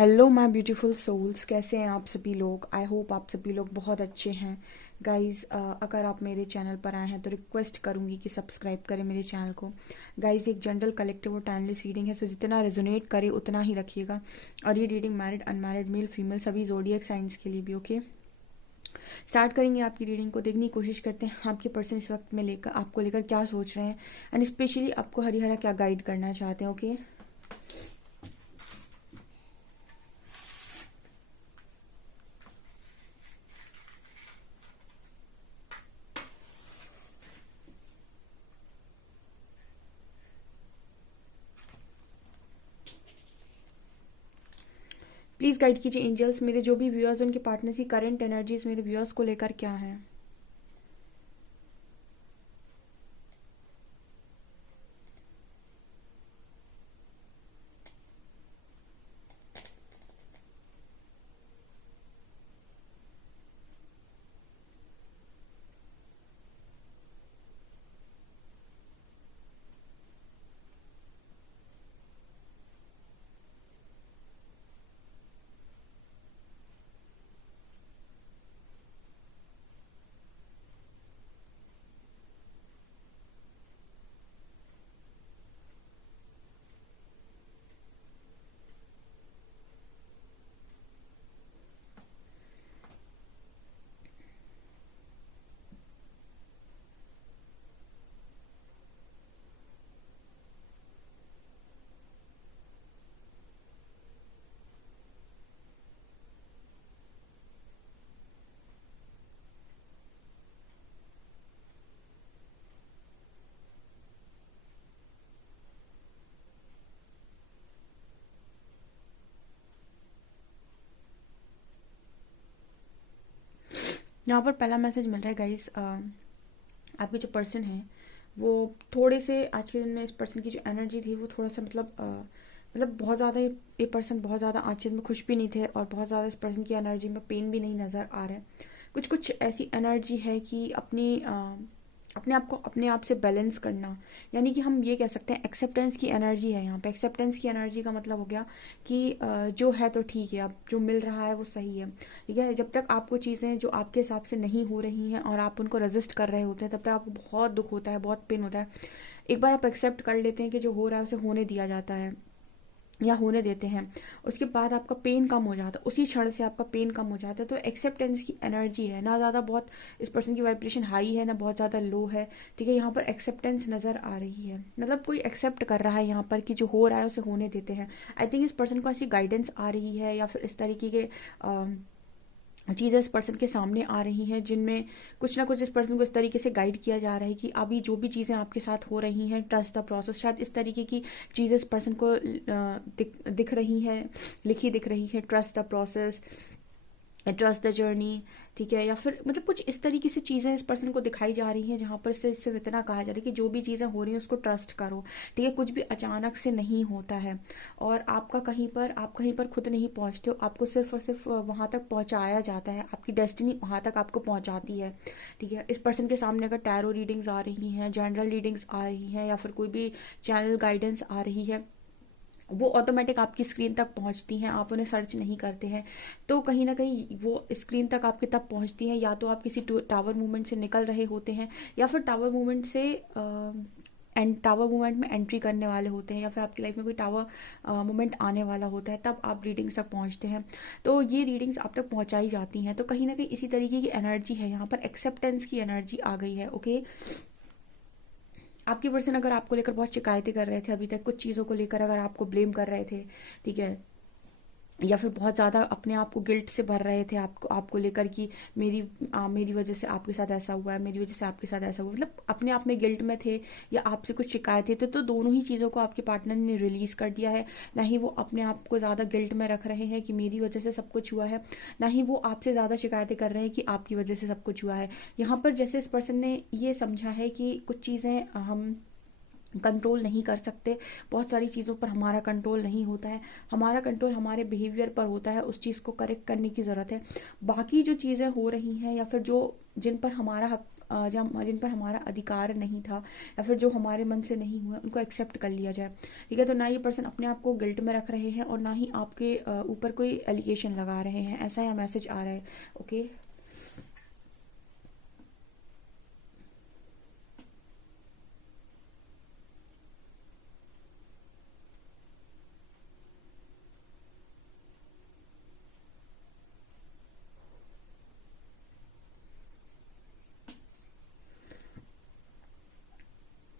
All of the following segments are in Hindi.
हेलो माय ब्यूटीफुल सोल्स, कैसे हैं आप सभी लोग। आई होप आप सभी लोग बहुत अच्छे हैं। गाइज़, अगर आप मेरे चैनल पर आए हैं तो रिक्वेस्ट करूंगी कि सब्सक्राइब करें मेरे चैनल को। गाइज़, एक जनरल कलेक्टिव और टाइमलेस रीडिंग है, सो जितना रेजोनेट करे उतना ही रखिएगा। और ये reading married, unmarried, male, female सभी जोडियक साइंस के लिए भी। ओके, स्टार्ट करेंगे आपकी रीडिंग को। देखने की कोशिश करते हैं आपके पर्सन इस वक्त में लेकर आपको लेकर क्या सोच रहे हैं, एंड स्पेशली आपको हरिहरा क्या गाइड करना चाहते हैं। ओके, प्लीज़ गाइड कीजिए एंजल्स, मेरे जो भी व्यूअर्स उनके पार्टनर्स की करंट एनर्जीज मेरे व्यूअर्स को लेकर क्या है। यहाँ पर पहला मैसेज मिल रहा है गाइस, आपके जो पर्सन है वो थोड़े से आज के दिन में इस पर्सन की जो एनर्जी थी वो थोड़ा सा मतलब बहुत ज़्यादा ये पर्सन बहुत ज़्यादा आज के दिन में खुश भी नहीं थे, और बहुत ज़्यादा इस पर्सन की एनर्जी में पेन भी नहीं नज़र आ रहा है। कुछ कुछ ऐसी एनर्जी है कि अपने आप को अपने आप से बैलेंस करना, यानी कि हम ये कह सकते हैं एक्सेप्टेंस की एनर्जी है यहाँ पे। एक्सेप्टेंस की एनर्जी का मतलब हो गया कि जो है तो ठीक है, अब जो मिल रहा है वो सही है। ठीक है, जब तक आपको चीज़ें जो आपके हिसाब से नहीं हो रही हैं और आप उनको रेजिस्ट कर रहे होते हैं, तब तक आपको बहुत दुख होता है, बहुत पेन होता है। एक बार आप एक्सेप्ट कर लेते हैं कि जो हो रहा है उसे होने दिया जाता है या होने देते हैं, उसके बाद आपका पेन कम हो जाता है, उसी क्षण से आपका पेन कम हो जाता है। तो एक्सेप्टेंस की एनर्जी है, ना ज़्यादा बहुत इस पर्सन की वाइब्रेशन हाई है, ना बहुत ज़्यादा लो है। ठीक है, यहाँ पर एक्सेप्टेंस नज़र आ रही है, मतलब कोई एक्सेप्ट कर रहा है यहाँ पर कि जो हो रहा है उसे होने देते हैं। आई थिंक इस पर्सन को ऐसी गाइडेंस आ रही है, या फिर इस तरीके के चीज़ें इस पर्सन के सामने आ रही हैं जिनमें कुछ ना कुछ इस पर्सन को इस तरीके से गाइड किया जा रहा है कि अभी जो भी चीज़ें आपके साथ हो रही हैं, ट्रस्ट द प्रोसेस। शायद इस तरीके की चीज़ें इस पर्सन को दिख रही हैं, लिखी दिख रही है, trust the process, trust the journey. ठीक है, या फिर मतलब कुछ इस तरीके से चीज़ें इस पर्सन को दिखाई जा रही हैं जहाँ पर इससे इतना कहा जा रहा है कि जो भी चीज़ें हो रही हैं उसको ट्रस्ट करो। ठीक है, कुछ भी अचानक से नहीं होता है, और आप कहीं पर खुद नहीं पहुँचते हो, आपको सिर्फ और सिर्फ वहाँ तक पहुँचाया जाता है, आपकी डेस्टिनी वहाँ तक आपको पहुँचाती है। ठीक है, इस पर्सन के सामने अगर टैरो रीडिंग्स आ रही हैं, जनरल रीडिंग्स आ रही हैं, या फिर कोई भी चैनल गाइडेंस आ रही है, वो ऑटोमेटिक आपकी स्क्रीन तक पहुंचती हैं, आप उन्हें सर्च नहीं करते हैं। तो कहीं ना कहीं वो स्क्रीन तक आपके तब पहुंचती हैं, या तो आप किसी टावर मूवमेंट से निकल रहे होते हैं, या फिर टावर मूवमेंट से एंड टावर मूवमेंट में एंट्री करने वाले होते हैं, या फिर आपकी लाइफ में कोई टावर मूवमेंट आने वाला होता है, तब आप रीडिंग्स तक पहुंचते हैं। तो ये रीडिंग्स आप तक पहुंचाई जाती हैं। तो कहीं ना कहीं इसी तरीके की एनर्जी है यहाँ पर, एक्सेप्टेंस की एनर्जी आ गई है। ओके, आपके पर्सन अगर आपको लेकर बहुत शिकायतें कर रहे थे अभी तक, कुछ चीज़ों को लेकर अगर आपको ब्लेम कर रहे थे, ठीक है, या फिर बहुत ज़्यादा अपने आप को गिल्ट से भर रहे थे आपको आपको लेकर कि मेरी वजह से आपके साथ ऐसा हुआ है, मेरी वजह से आपके साथ ऐसा हुआ, मतलब अपने आप में गिल्ट में थे, या आपसे कुछ शिकायतें थे, तो दोनों ही चीज़ों को आपके पार्टनर ने रिलीज़ कर दिया है। ना ही वो अपने आप को ज़्यादा गिल्ट में रख रहे हैं कि मेरी वजह से सब कुछ हुआ है, ना ही वो आपसे ज़्यादा शिकायतें कर रहे हैं कि आपकी वजह से सब कुछ हुआ है। यहाँ पर जैसे इस पर्सन ने ये समझा है कि कुछ चीज़ें हम कंट्रोल नहीं कर सकते, बहुत सारी चीज़ों पर हमारा कंट्रोल नहीं होता है, हमारा कंट्रोल हमारे बिहेवियर पर होता है, उस चीज़ को करेक्ट करने की ज़रूरत है। बाकी जो चीज़ें हो रही हैं, या फिर जो जिन पर हमारा हक जिन पर हमारा अधिकार नहीं था, या फिर जो हमारे मन से नहीं हुआ, उनको एक्सेप्ट कर लिया जाए। ठीक है, तो ना ये पर्सन अपने आप को गिल्ट में रख रहे हैं और ना ही आपके ऊपर कोई एलिगेशन लगा रहे हैं, ऐसा यहाँ मैसेज आ रहा है। ओके,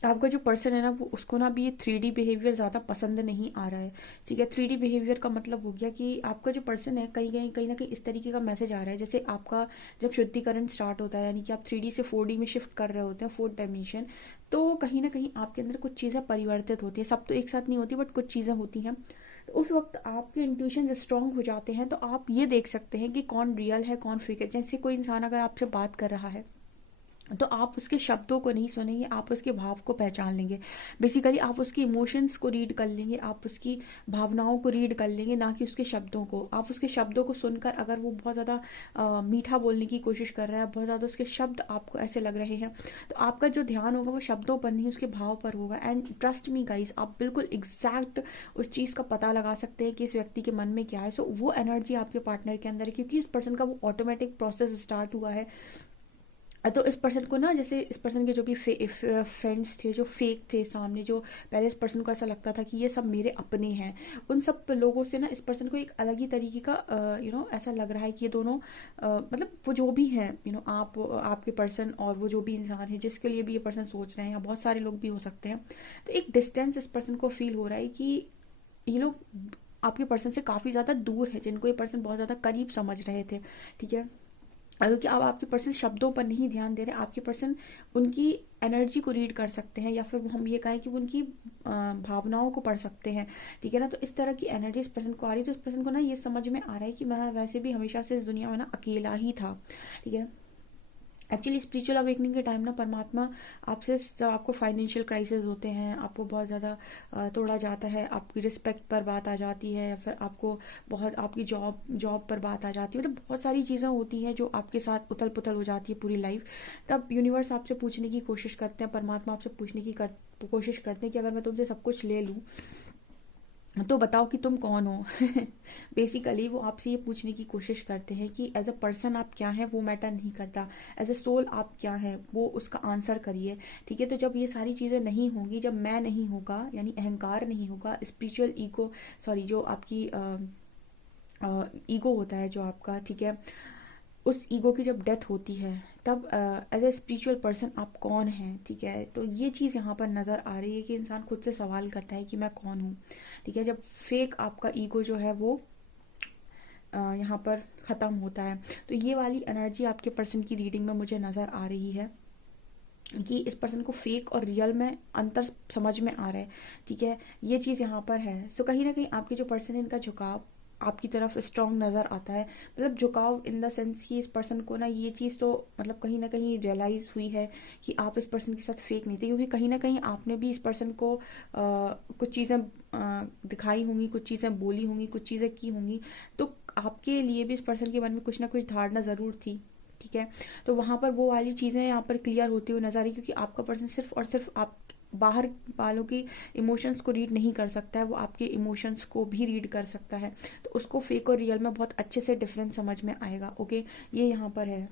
आपका जो पर्सन है ना, वो उसको ना भी ये 3D बिहेवियर ज़्यादा पसंद नहीं आ रहा है। ठीक है, 3D बिहेवियर का मतलब हो गया कि आपका जो पर्सन है, कहीं ना कहीं इस तरीके का मैसेज आ रहा है, जैसे आपका जब शुद्धिकरण स्टार्ट होता है, यानी कि आप 3D से 4D में शिफ्ट कर रहे होते हैं, 4th डायमेंशन, तो कहीं ना कहीं आपके अंदर कुछ चीज़ें परिवर्तित होती है। सब तो एक साथ नहीं होती, बट कुछ चीज़ें होती हैं। तो उस वक्त आपके इंट्यूशन जब स्ट्रांग हो जाते हैं, तो आप ये देख सकते हैं कि कौन रियल है, कौन फेक है। जैसे कोई इंसान अगर आपसे बात कर रहा है, तो आप उसके शब्दों को नहीं सुनेंगे, आप उसके भाव को पहचान लेंगे। बेसिकली आप उसकी इमोशंस को रीड कर लेंगे, आप उसकी भावनाओं को रीड कर लेंगे, ना कि उसके शब्दों को। आप उसके शब्दों को सुनकर, अगर वो बहुत ज़्यादा मीठा बोलने की कोशिश कर रहा है, बहुत ज़्यादा उसके शब्द आपको ऐसे लग रहे हैं, तो आपका जो ध्यान होगा वो शब्दों पर नहीं, उसके भाव पर होगा। एंड ट्रस्ट मी गाइस, आप बिल्कुल एग्जैक्ट उस चीज़ का पता लगा सकते हैं कि इस व्यक्ति के मन में क्या है। सो वो एनर्जी आपके पार्टनर के अंदर है, क्योंकि इस पर्सन का वो ऑटोमेटिक प्रोसेस स्टार्ट हुआ है। तो इस पर्सन को ना, जैसे इस पर्सन के जो भी फ्रेंड्स थे जो फेक थे सामने, जो पहले इस पर्सन को ऐसा लगता था कि ये सब मेरे अपने हैं, उन सब लोगों से ना इस पर्सन को एक अलग ही तरीके का ऐसा लग रहा है कि ये दोनों मतलब वो जो भी हैं, आप, आपके पर्सन और वो जो भी इंसान है जिसके लिए भी ये पर्सन सोच रहे हैं, या बहुत सारे लोग भी हो सकते हैं, तो एक डिस्टेंस इस पर्सन को फील हो रहा है कि ये लोग आपके पर्सन से काफ़ी ज़्यादा दूर है, जिनको ये पर्सन बहुत ज़्यादा करीब समझ रहे थे। ठीक है, क्योंकि अब आपके पर्सन शब्दों पर नहीं ध्यान दे रहे, आपके पर्सन उनकी एनर्जी को रीड कर सकते हैं, या फिर हम ये कहें कि वो उनकी भावनाओं को पढ़ सकते हैं। ठीक है ना, तो इस तरह की एनर्जी इस पर्सन को आ रही है। तो इस पर्सन को ना ये समझ में आ रहा है कि मैं वैसे भी हमेशा से इस दुनिया में ना अकेला ही था। ठीक है, एक्चुअली स्पिरिचुअल अवेकनिंग के टाइम ना परमात्मा आपसे, जब आपको फाइनेंशियल क्राइसिस होते हैं, आपको बहुत ज़्यादा तोड़ा जाता है, आपकी रिस्पेक्ट पर बात आ जाती है, या फिर आपको बहुत, आपकी जॉब पर बात आ जाती है, मतलब बहुत सारी चीज़ें होती हैं जो आपके साथ उथल पुथल हो जाती है पूरी लाइफ। तब यूनिवर्स आपसे पूछने की कोशिश करते हैं, परमात्मा आपसे पूछने की कोशिश करते हैं कि अगर मैं तुमसे सब कुछ ले लूँ, तो बताओ कि तुम कौन हो। बेसिकली वो आपसे ये पूछने की कोशिश करते हैं कि एज अ पर्सन आप क्या हैं, वो मैटर नहीं करता, एज अ सोल आप क्या हैं, वो उसका आंसर करिए। ठीक है, तो जब ये सारी चीज़ें नहीं होंगी, जब मैं नहीं होगा, यानी अहंकार नहीं होगा, स्पिरिचुअल ईगो, सॉरी, जो आपकी ईगो होता है जो आपका, ठीक है, उस ईगो की जब डेथ होती है, तब एज ए स्पिरिचुअल पर्सन आप कौन हैं। ठीक है, तो ये चीज़ यहाँ पर नज़र आ रही है कि इंसान खुद से सवाल करता है कि मैं कौन हूँ। ठीक है, जब फेक आपका ईगो जो है वो यहाँ पर ख़त्म होता है, तो ये वाली एनर्जी आपके पर्सन की रीडिंग में मुझे नज़र आ रही है कि इस पर्सन को फेक और रियल में अंतर समझ में आ रहा है। ठीक है, ये चीज़ यहाँ पर है। सो कहीं ना कहीं आपके जो पर्सन है, इनका झुकाव आपकी तरफ स्ट्रॉन्ग नज़र आता है। मतलब झुकाव इन द सेंस कि इस पर्सन को ना ये चीज़ तो मतलब कहीं ना कहीं रियलाइज़ हुई है कि आप इस पर्सन के साथ फेक नहीं थे, क्योंकि कहीं ना कहीं आपने भी इस पर्सन को कुछ चीज़ें दिखाई होंगी, कुछ चीज़ें बोली होंगी, कुछ चीज़ें की होंगी, तो आपके लिए भी इस पर्सन के मन में कुछ ना कुछ धारणा ज़रूर थी। ठीक है, तो वहां पर वो वाली चीज़ें यहाँ पर क्लियर होती हुई नजर आ रही, क्योंकि आपका पर्सन सिर्फ और सिर्फ आप बाहर वालों की इमोशंस को रीड नहीं कर सकता है, वो आपके इमोशंस को भी रीड कर सकता है। तो उसको फेक और रियल में बहुत अच्छे से डिफरेंस समझ में आएगा। ओके, ये यहाँ पर है।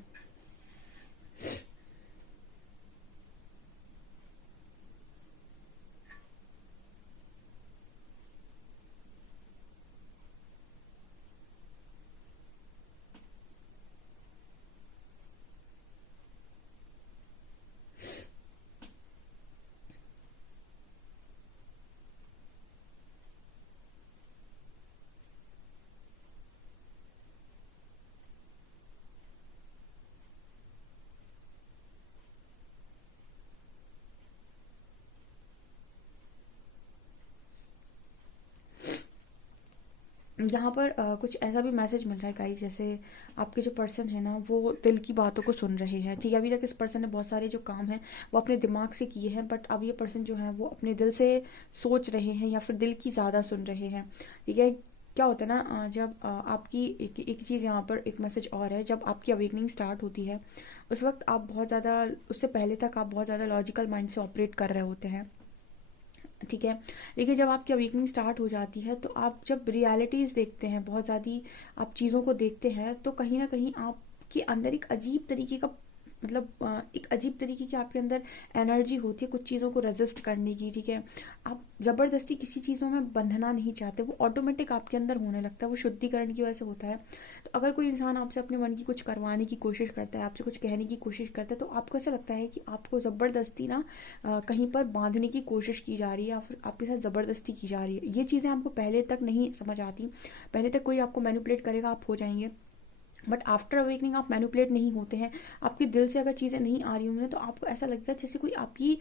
यहाँ पर कुछ ऐसा भी मैसेज मिल रहा है गाइस, जैसे आपके जो पर्सन है ना, वो दिल की बातों को सुन रहे हैं। ठीक है, अभी तक इस पर्सन ने बहुत सारे जो काम हैं वो अपने दिमाग से किए हैं, बट अब ये पर्सन जो है वो अपने दिल से सोच रहे हैं, या फिर दिल की ज़्यादा सुन रहे हैं। ठीक है, क्या होता है ना, जब आपकी एक चीज़ यहाँ पर एक मैसेज और है, जब आपकी अवेकनिंग स्टार्ट होती है उस वक्त आप बहुत ज़्यादा, उससे पहले तक आप बहुत ज़्यादा लॉजिकल माइंड से ऑपरेट कर रहे होते हैं, ठीक है। लेकिन जब आपकी अवेकनिंग स्टार्ट हो जाती है तो आप जब रियलिटीज़ देखते हैं, बहुत ज़्यादा आप चीज़ों को देखते हैं, तो कहीं ना कहीं आपके अंदर एक अजीब तरीके का, मतलब एक अजीब तरीके की आपके अंदर एनर्जी होती है कुछ चीज़ों को रेजिस्ट करने की, ठीक है। आप ज़बरदस्ती किसी चीज़ों में बंधना नहीं चाहते, वो ऑटोमेटिक आपके अंदर होने लगता है, वो शुद्धिकरण की वजह से होता है। तो अगर कोई इंसान आपसे अपने मन की कुछ करवाने की कोशिश करता है, आपसे कुछ कहने की कोशिश करता है, तो आपको ऐसा लगता है कि आपको ज़बरदस्ती ना कहीं पर बांधने की कोशिश की जा रही है या फिर आपके साथ ज़बरदस्ती की जा रही है। ये चीज़ें आपको पहले तक नहीं समझ आती, पहले तक कोई आपको मैनिपुलेट करेगा आप हो जाएंगे, बट आफ्टर अवेकनिंग आप मैनिपुलेट नहीं होते हैं। आपके दिल से अगर चीज़ें नहीं आ रही होंगी तो आपको ऐसा लगता है जैसे कोई आपकी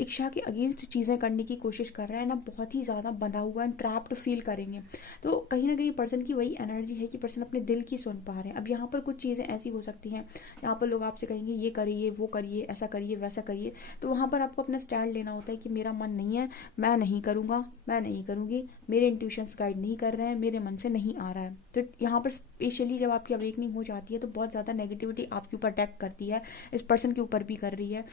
इच्छा के अगेंस्ट चीज़ें करने की कोशिश कर रहा है ना, बहुत ही ज़्यादा बंधा हुआ एंड ट्रैप्ड फील करेंगे। तो कहीं ना कहीं पर्सन की वही एनर्जी है कि पर्सन अपने दिल की सुन पा रहे हैं। अब यहाँ पर कुछ चीज़ें ऐसी हो सकती हैं, यहाँ पर लोग आपसे कहेंगे ये करिए, वो करिए, ऐसा करिए, वैसा करिए, तो वहाँ पर आपको अपना स्टैंड लेना होता है कि मेरा मन नहीं है, मैं नहीं करूँगा, मैं नहीं करूँगी, मेरे इंट्यूशंस गाइड नहीं कर रहे हैं, मेरे मन से नहीं आ रहा है। तो यहाँ पर स्पेशली जब आपकी अवेकनिंग हो जाती है तो बहुत ज़्यादा नेगेटिविटी आपके ऊपर अटैक करती है, इस पर्सन के ऊपर भी कर रही है,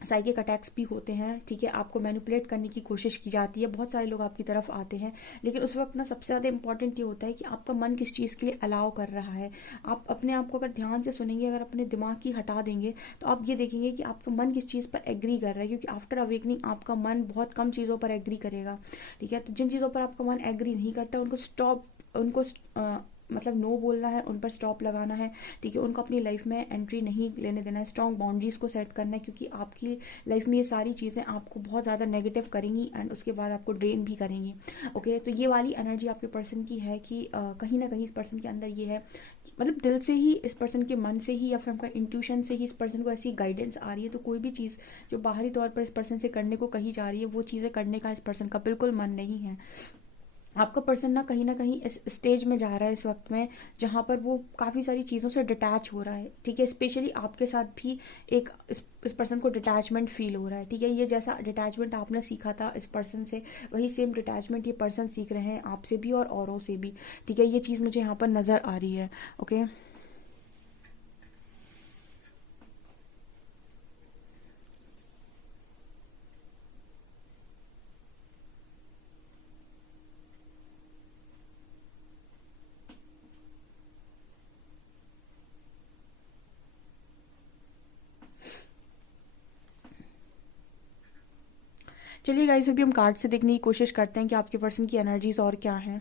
साइकिक अटैक्स भी होते हैं, ठीक है। आपको मैनिपुलेट करने की कोशिश की जाती है, बहुत सारे लोग आपकी तरफ आते हैं, लेकिन उस वक्त ना सबसे ज़्यादा इंपॉर्टेंट ये होता है कि आपका मन किस चीज़ के लिए अलाउ कर रहा है। आप अपने आप को अगर ध्यान से सुनेंगे, अगर अपने दिमाग की हटा देंगे, तो आप ये देखेंगे कि आपका मन किस चीज़ पर एग्री कर रहा है, क्योंकि आफ्टर अवेकनिंग आपका मन बहुत कम चीज़ों पर एग्री करेगा, ठीक है। तो जिन चीज़ों पर आपका मन एग्री नहीं करता उनको स्टॉप, उनको मतलब नो बोलना है, उन पर स्टॉप लगाना है, ठीक है। उनको अपनी लाइफ में एंट्री नहीं लेने देना है, स्ट्रॉन्ग बाउंड्रीज को सेट करना है, क्योंकि आपकी लाइफ में ये सारी चीज़ें आपको बहुत ज़्यादा नेगेटिव करेंगी एंड उसके बाद आपको ड्रेन भी करेंगी, ओके। तो ये वाली एनर्जी आपके पर्सन की है कि कहीं ना कहीं इस पर्सन के अंदर ये है, मतलब दिल से ही इस पर्सन के मन से ही या फिर आपका इंट्यूशन से ही इस पर्सन को ऐसी गाइडेंस आ रही है। तो कोई भी चीज़ जो बाहरी तौर पर इस पर्सन से करने को कही जा रही है, वो चीज़ें करने का इस पर्सन का बिल्कुल मन नहीं है। आपका पर्सन ना कहीं इस स्टेज में जा रहा है इस वक्त में, जहाँ पर वो काफ़ी सारी चीज़ों से डिटैच हो रहा है, ठीक है। स्पेशली आपके साथ भी एक इस पर्सन को डिटैचमेंट फील हो रहा है, ठीक है। ये जैसा डिटैचमेंट आपने सीखा था इस पर्सन से, वही सेम डिटैचमेंट ये पर्सन सीख रहे हैं आपसे भी और औरों से भी, ठीक है। ये चीज़ मुझे यहाँ पर नज़र आ रही है, ओके। चलिए गाइस, अभी हम कार्ड से देखने की कोशिश करते हैं कि आपके पर्सन की एनर्जीज और क्या हैं।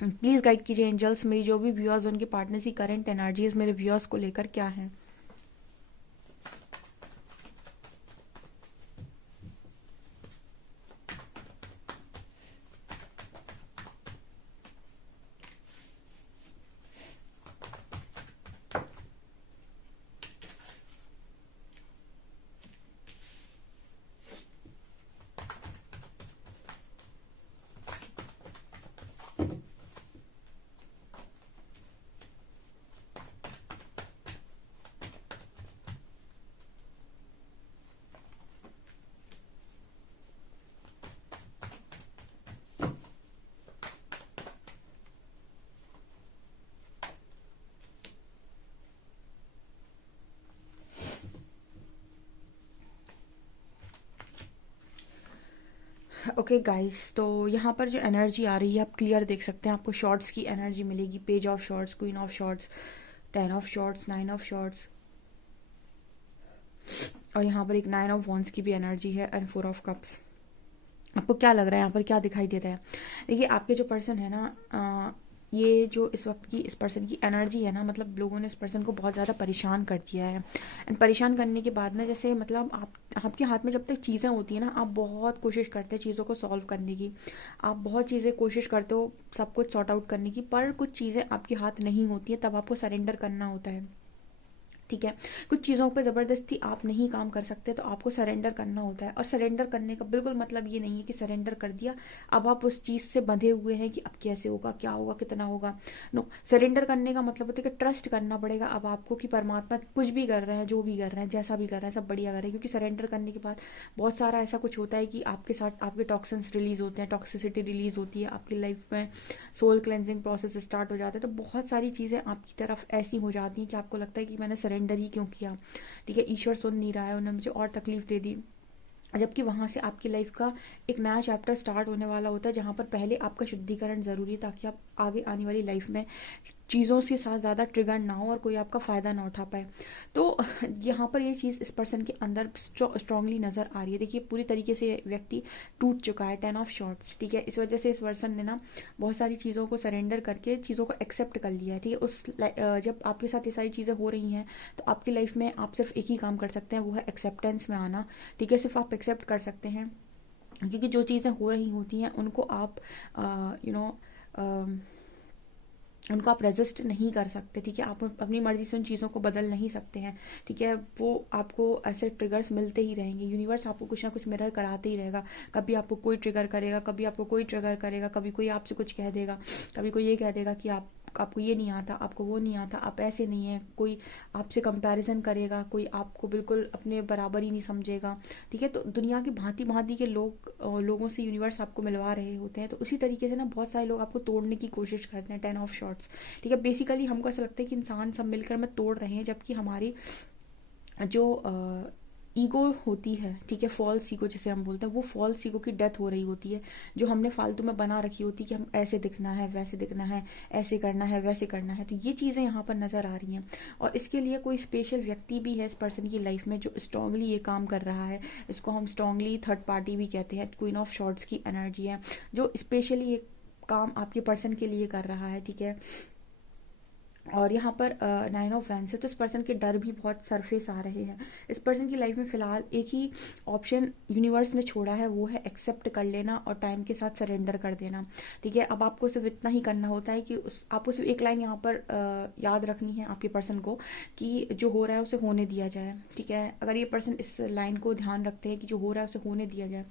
प्लीज़ गाइड कीजिए एंजल्स, मेरी जो भी व्यूअर्स उनके पार्टनर्स की करंट एनर्जीज मेरे व्यूअर्स को लेकर क्या है। ओके गाइस, तो यहाँ पर जो एनर्जी आ रही है आप क्लियर देख सकते हैं, आपको शॉर्ट्स की एनर्जी मिलेगी, page of shorts, queen of shorts, 10 of shorts, 9 of shorts, और यहाँ पर एक 9 ऑफ वॉन्ड्स की भी एनर्जी है एंड 4 ऑफ कप्स। आपको क्या लग रहा है यहाँ पर, क्या दिखाई दे रहा है? देखिए, आपके जो पर्सन है ना, ये जो इस वक्त की इस पर्सन की एनर्जी है ना, मतलब लोगों ने इस पर्सन को बहुत ज़्यादा परेशान कर दिया है। एंड परेशान करने के बाद ना, जैसे मतलब आपके हाथ में जब तक चीज़ें होती हैं ना, आप बहुत कोशिश करते हैं चीज़ों को सॉल्व करने की, आप बहुत चीज़ें कोशिश करते हो सब कुछ सॉर्ट आउट करने की, पर कुछ चीज़ें आपके हाथ नहीं होती हैं, तब आपको सरेंडर करना होता है। ठीक है। कुछ चीज़ों पे ज़बरदस्ती आप नहीं काम कर सकते, तो आपको सरेंडर करना होता है। और सरेंडर करने का बिल्कुल मतलब ये नहीं है कि सरेंडर कर दिया अब आप उस चीज़ से बंधे हुए हैं कि अब कैसे होगा, क्या होगा, कितना होगा। नो, सरेंडर करने का मतलब होता है कि ट्रस्ट करना पड़ेगा अब आपको कि परमात्मा कुछ भी कर रहे हैं, जो भी कर रहे हैं, जैसा भी कर रहे हैं, सब बढ़िया कर रहे हैं। क्योंकि सरेंडर करने के बाद बहुत सारा ऐसा कुछ होता है कि आपके साथ आपके टॉक्सिन्स रिलीज होते हैं, टॉक्सिसिटी रिलीज होती है आपकी लाइफ में, सोल क्लेंजिंग प्रोसेस स्टार्ट हो जाता है। तो बहुत सारी चीज़ें आपकी तरफ ऐसी हो जाती हैं कि आपको लगता है कि मैंने सरेंडर ही क्यों किया। ठीक है, ईश्वर सुन नहीं रहा है, उन्होंने मुझे और तकलीफ दे दी। जबकि वहाँ से आपकी लाइफ का एक नया चैप्टर स्टार्ट होने वाला होता है, जहाँ पर पहले आपका शुद्धिकरण ज़रूरी है, ताकि आप आगे आने वाली लाइफ में चीज़ों के साथ ज़्यादा ट्रिगर ना हो और कोई आपका फ़ायदा ना उठा पाए। तो यहाँ पर ये चीज़ इस पर्सन के अंदर स्ट्रांगली नज़र आ रही है। देखिए पूरी तरीके से ये व्यक्ति टूट चुका है, 10 ऑफ शॉर्ट्स। ठीक है, इस वजह से इस पर्सन ने ना बहुत सारी चीज़ों को सरेंडर करके चीज़ों को एक्सेप्ट कर लिया है। ठीक है, जब आपके साथ ये सारी चीज़ें हो रही हैं तो आपकी लाइफ में आप सिर्फ एक ही काम कर सकते हैं, वो है एक्सेप्टेंस में आना। ठीक है, सिर्फ आप एक्सेप्ट कर सकते हैं, क्योंकि जो चीज़ें हो रही होती हैं उनको आप यू नो उनको आप रेजिस्ट नहीं कर सकते। ठीक है, आप अपनी मर्जी से उन चीज़ों को बदल नहीं सकते हैं। ठीक है, वो आपको ऐसे ट्रिगर्स मिलते ही रहेंगे, यूनिवर्स आपको कुछ ना कुछ मिरर कराते ही रहेगा। कभी आपको कोई ट्रिगर करेगा, कभी आपको कोई ट्रिगर करेगा, कभी कोई आपसे कुछ कह देगा, कभी कोई ये कह देगा कि आपको ये नहीं आता, आपको वो नहीं आता, आप ऐसे नहीं है। कोई आपसे कंपैरिजन करेगा, कोई आपको बिल्कुल अपने बराबर ही नहीं समझेगा। ठीक है, तो दुनिया की भांति भांति के लोगों से यूनिवर्स आपको मिलवा रहे होते हैं। तो उसी तरीके से ना बहुत सारे लोग आपको तोड़ने की कोशिश करते हैं, 10 ऑफ शॉर्ट्स। ठीक है, बेसिकली हमको ऐसा लगता है कि इंसान सब मिलकर हमें तोड़ रहे हैं, जबकि हमारी जो ईगो होती है, ठीक है, फॉल्स ईगो जिसे हम बोलते हैं, वो फॉल्स ईगो की डेथ हो रही होती है, जो हमने फालतू में बना रखी होती है कि हम ऐसे दिखना है, वैसे दिखना है, ऐसे करना है, वैसे करना है। तो ये चीज़ें यहाँ पर नज़र आ रही हैं, और इसके लिए कोई स्पेशल व्यक्ति भी है इस पर्सन की लाइफ में जो स्ट्रांगली ये काम कर रहा है। इसको हम स्ट्रांगली थर्ड पार्टी भी कहते हैं। क्वीन ऑफ शॉर्ट्स की एनर्जी है जो स्पेशली ये काम आपके पर्सन के लिए कर रहा है। ठीक है, और यहाँ पर 9 ऑफ वैंड्स है, तो इस पर्सन के डर भी बहुत सरफेस आ रहे हैं। इस पर्सन की लाइफ में फ़िलहाल एक ही ऑप्शन यूनिवर्स ने छोड़ा है, वो है एक्सेप्ट कर लेना और टाइम के साथ सरेंडर कर देना। ठीक है, अब आपको सिर्फ इतना ही करना होता है कि आपको सिर्फ एक लाइन यहाँ पर याद रखनी है आपके पर्सन को, कि जो हो रहा है उसे होने दिया जाए। ठीक है, अगर ये पर्सन इस लाइन को ध्यान रखते हैं कि जो हो रहा है उसे होने दिया जाए,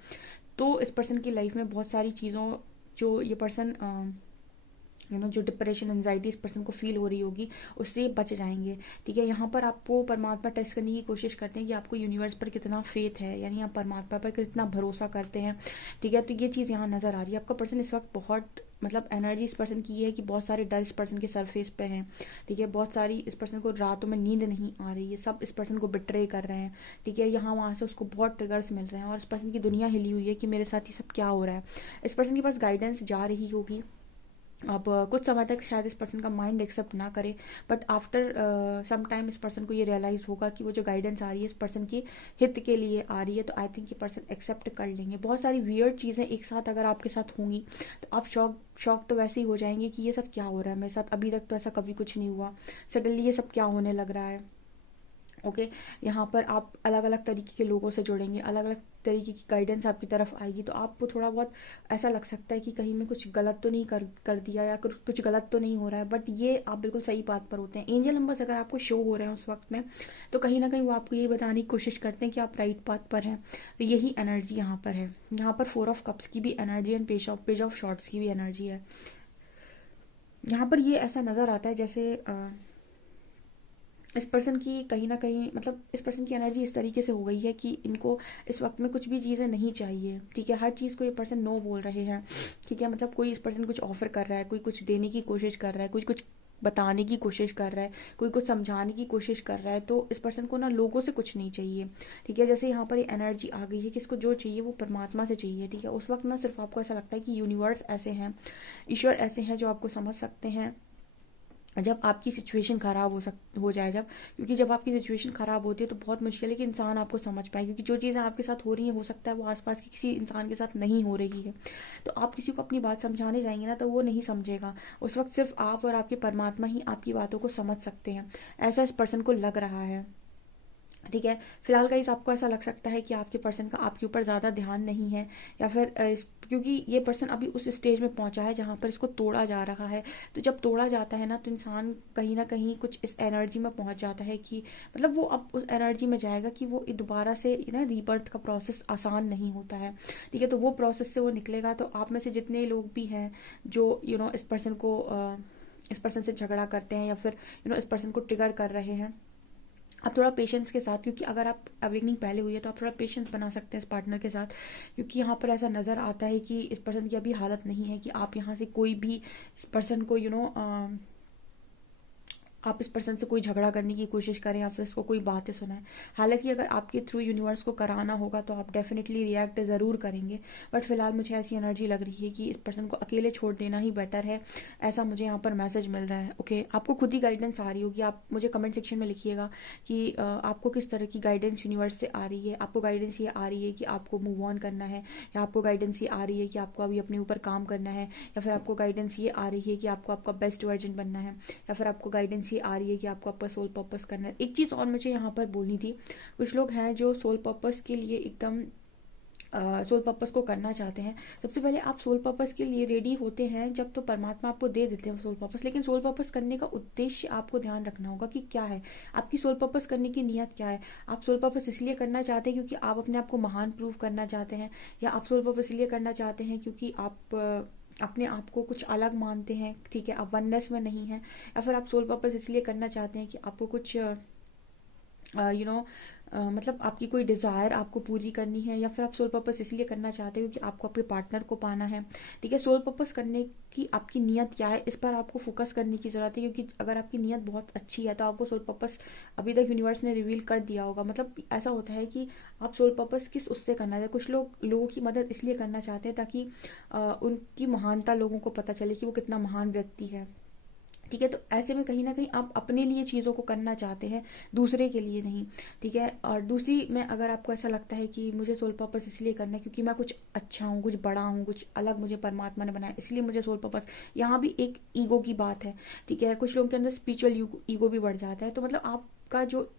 तो इस पर्सन की लाइफ में बहुत सारी चीज़ों जो ये पर्सन जो डिप्रेशन एंजाइटी इस पर्सन को फील हो रही होगी, उससे बच जाएंगे। ठीक है, यहाँ पर आपको परमात्मा टेस्ट करने की कोशिश करते हैं कि आपको यूनिवर्स पर कितना फेथ है, यानी आप परमात्मा पर कितना भरोसा करते हैं। ठीक है, तो ये चीज़ यहाँ नज़र आ रही है। आपका पर्सन इस वक्त बहुत एनर्जी इस पर्सन की ये है कि बहुत सारे डर इस पर्सन के सरफेस पे हैं। ठीक है, बहुत सारी इस पर्सन को रातों में नींद नहीं आ रही है, सब इस पर्सन को बिट्रे कर रहे हैं। ठीक है, यहाँ वहाँ से उसको बहुत ट्रिगर्स मिल रहे हैं, और इस पर्सन की दुनिया हिली हुई है कि मेरे साथ ये सब क्या हो रहा है। इस पर्सन के पास गाइडेंस जा रही होगी। अब कुछ समय तक शायद इस पर्सन का माइंड एक्सेप्ट ना करे, बट आफ्टर सम टाइम इस पर्सन को ये रियलाइज़ होगा कि वो जो गाइडेंस आ रही है इस पर्सन की हित के लिए आ रही है। तो आई थिंक ये पर्सन एक्सेप्ट कर लेंगे। बहुत सारी वियर्ड चीज़ें एक साथ अगर आपके साथ होंगी तो आप शॉक तो वैसे ही हो जाएंगे कि ये सब क्या हो रहा है मेरे साथ, अभी तक तो ऐसा कभी कुछ नहीं हुआ, सडनली ये सब क्या होने लग रहा है। ओके, यहाँ पर आप अलग अलग तरीके के लोगों से जुड़ेंगे, अलग अलग तरीके की गाइडेंस आपकी तरफ आएगी, तो आपको थोड़ा बहुत ऐसा लग सकता है कि कहीं मैं कुछ गलत तो नहीं कर दिया, या कुछ गलत तो नहीं हो रहा है, बट ये आप बिल्कुल सही बात पर होते हैं। एंजल नंबर्स अगर आपको शो हो रहे हैं उस वक्त में, तो कहीं ना कहीं वो आपको ये बताने की कोशिश करते हैं कि आप राइट पाथ पर हैं। तो यही एनर्जी यहाँ पर है। यहाँ पर 4 ऑफ कप्स की भी energy and page of shorts की भी एनर्जी है। यहाँ पर ये ऐसा नज़र आता है जैसे इस पर्सन की कहीं ना कहीं इस पर्सन की एनर्जी इस तरीके से हो गई है कि इनको इस वक्त में कुछ भी चीज़ें नहीं चाहिए। ठीक है, हर चीज़ को ये पर्सन नो बोल रहे हैं। ठीक है, कोई इस पर्सन कुछ ऑफर कर रहा है, कोई कुछ देने की कोशिश कर रहा है, कोई कुछ बताने की कोशिश कर रहा है, कोई कुछ समझाने की कोशिश कर रहा है, तो इस पर्सन को ना लोगों से कुछ नहीं चाहिए। ठीक है, जैसे यहाँ पर ये एनर्जी आ गई है कि इसको जो चाहिए वो परमात्मा से चाहिए। ठीक है, उस वक्त ना सिर्फ आपको ऐसा लगता है कि यूनिवर्स ऐसे हैं, ईश्वर ऐसे हैं जो आपको समझ सकते हैं जब आपकी सिचुएशन ख़राब हो जाए। क्योंकि जब आपकी सिचुएशन ख़राब होती है तो बहुत मुश्किल है कि इंसान आपको समझ पाए, क्योंकि जो चीज़ें आपके साथ हो रही हैं हो सकता है वो आसपास के किसी इंसान के साथ नहीं हो रही है। तो आप किसी को अपनी बात समझाने जाएंगे ना तो वो नहीं समझेगा। उस वक्त सिर्फ आप और आपके परमात्मा ही आपकी बातों को समझ सकते हैं, ऐसा इस पर्सन को लग रहा है। ठीक है। फिलहाल गाइस आपको ऐसा लग सकता है कि आपके पर्सन का आपके ऊपर ज़्यादा ध्यान नहीं है, या फिर क्योंकि ये पर्सन अभी उस स्टेज में पहुंचा है जहां पर इसको तोड़ा जा रहा है। तो जब तोड़ा जाता है ना, तो इंसान कहीं ना कहीं कुछ इस एनर्जी में पहुंच जाता है कि मतलब वो अब उस एनर्जी में जाएगा कि वो दोबारा से ना रीबर्थ का प्रोसेस आसान नहीं होता है। ठीक है, तो वो प्रोसेस से वो निकलेगा। तो आप में से जितने लोग भी हैं जो इस पर्सन को इस पर्सन से झगड़ा करते हैं, या फिर इस पर्सन को ट्रिगर कर रहे हैं, आप थोड़ा पेशेंस के साथ, क्योंकि अगर आप अवेकनिंग पहले हुई है तो आप थोड़ा पेशेंस बना सकते हैं इस पार्टनर के साथ। क्योंकि यहाँ पर ऐसा नज़र आता है कि इस पर्सन की अभी हालत नहीं है कि आप यहाँ से कोई भी इस पर्सन को आप इस पर्सन से कोई झगड़ा करने की कोशिश करें या फिर इसको कोई बातें सुनाएं। हालांकि अगर आपके थ्रू यूनिवर्स को कराना होगा तो आप डेफिनेटली रिएक्ट ज़रूर करेंगे, बट फिलहाल मुझे ऐसी एनर्जी लग रही है कि इस पर्सन को अकेले छोड़ देना ही बेटर है। ऐसा मुझे यहाँ पर मैसेज मिल रहा है। ओके, आपको खुद ही गाइडेंस आ रही होगी, आप मुझे कमेंट सेक्शन में लिखिएगा कि आपको किस तरह की गाइडेंस यूनिवर्स से आ रही है। आपको गाइडेंस ये आ रही है कि आपको मूव ऑन करना है, या आपको गाइडेंस ये आ रही है कि आपको अभी अपने ऊपर काम करना है, या फिर आपको गाइडेंस ये आ रही है कि आपको आपका बेस्ट वर्जन बनना है, या फिर आपको गाइडेंस ये आ रही है कि आपको आपका सोल पर्पस करना है। एक चीज़ और मुझे यहाँ पर बोलनी थी। कुछ लोग हैं जो सोल पर्पस के लिए एकदम सोल पर्पस को करना चाहते हैं। सबसे पहले आप सोल पर्पस के लिए रेडी होते हैं जब तो परमात्मा आपको दे देते हैं सोल पर्पस, लेकिन सोल पर्पस करने का उद्देश्य आपको ध्यान रखना होगा कि क्या है आपकी सोल पर्पस करने की नीयत क्या है। आप सोल पर्पस इसलिए करना चाहते हैं क्योंकि आप अपने आप को महान प्रूव करना चाहते हैं, या आप सोल पर्पस इसलिए करना चाहते हैं क्योंकि आप अपने आप को कुछ अलग मानते हैं, ठीक है, आप वननेस में नहीं हैं, या फिर आप सोल पर्पस इसलिए करना चाहते हैं कि आपको कुछ मतलब आपकी कोई डिज़ायर आपको पूरी करनी है, या फिर आप सोल पर्पस इसलिए करना चाहते हो कि आपको आपके पार्टनर को पाना है। ठीक है, सोल पर्पस करने की आपकी नीयत क्या है, इस पर आपको फोकस करने की ज़रूरत है। क्योंकि अगर आपकी नीयत बहुत अच्छी है तो आपको सोल पर्पस अभी तक यूनिवर्स ने रिवील कर दिया होगा। मतलब ऐसा होता है कि आप सोल पर्पस किस उससे करना चाहते। कुछ लोग लोगों की मदद इसलिए करना चाहते हैं ताकि उनकी महानता लोगों को पता चले कि वो कितना महान व्यक्ति है। ठीक है, तो ऐसे में कहीं ना कहीं आप अपने लिए चीज़ों को करना चाहते हैं, दूसरे के लिए नहीं। ठीक है, और दूसरी में अगर आपको ऐसा लगता है कि मुझे सोल पर्पस इसलिए करना है क्योंकि मैं कुछ अच्छा हूँ, कुछ बड़ा हूँ, कुछ अलग मुझे परमात्मा ने बनाया, इसलिए मुझे सोल पर्पस, यहाँ भी एक ईगो की बात है। ठीक है, कुछ लोगों के अंदर स्पिरिचुअल ईगो भी बढ़ जाता है। तो मतलब आपका जो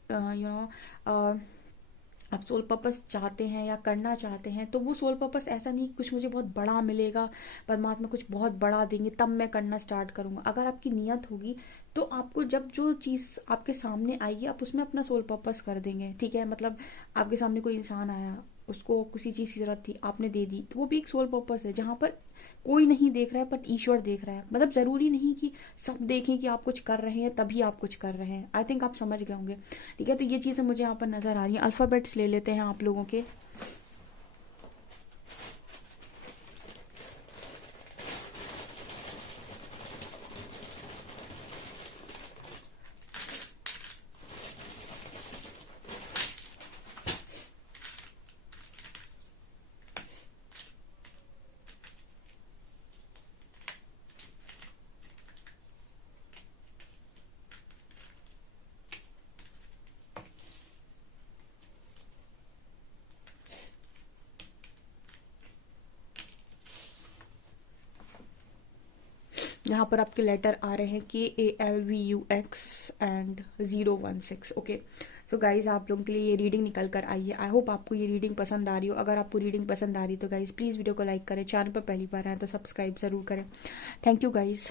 आप सोल पर्पस चाहते हैं या करना चाहते हैं, तो वो सोल पर्पस ऐसा नहीं कुछ मुझे बहुत बड़ा मिलेगा, परमात्मा कुछ बहुत बड़ा देंगे तब मैं करना स्टार्ट करूंगा। अगर आपकी नियत होगी तो आपको जब जो चीज़ आपके सामने आएगी आप उसमें अपना सोल पर्पस कर देंगे। ठीक है, मतलब आपके सामने कोई इंसान आया, उसको किसी चीज़ की जरूरत थी, आपने दे दी, तो वो भी एक सोल पर्पस है जहाँ पर कोई नहीं देख रहा है बट ईश्वर देख रहा है। मतलब ज़रूरी नहीं कि सब देखें कि आप कुछ कर रहे हैं तभी आप कुछ कर रहे हैं। आई थिंक आप समझ गए होंगे। ठीक है, तो ये चीज़ें मुझे यहाँ पर नज़र आ रही हैं। अल्फ़ाबेट्स ले लेते हैं आप लोगों के। यहाँ पर आपके लेटर आ रहे हैं KALVUX and 016। Okay, so guys आप लोगों के लिए ये रीडिंग निकल कर आई है। आई होप आपको ये रीडिंग पसंद आ रही हो। अगर आपको रीडिंग पसंद आ रही है तो गाइज प्लीज़ वीडियो को लाइक करें, चैनल पर पहली बार आए तो सब्सक्राइब ज़रूर करें। Thank you guys.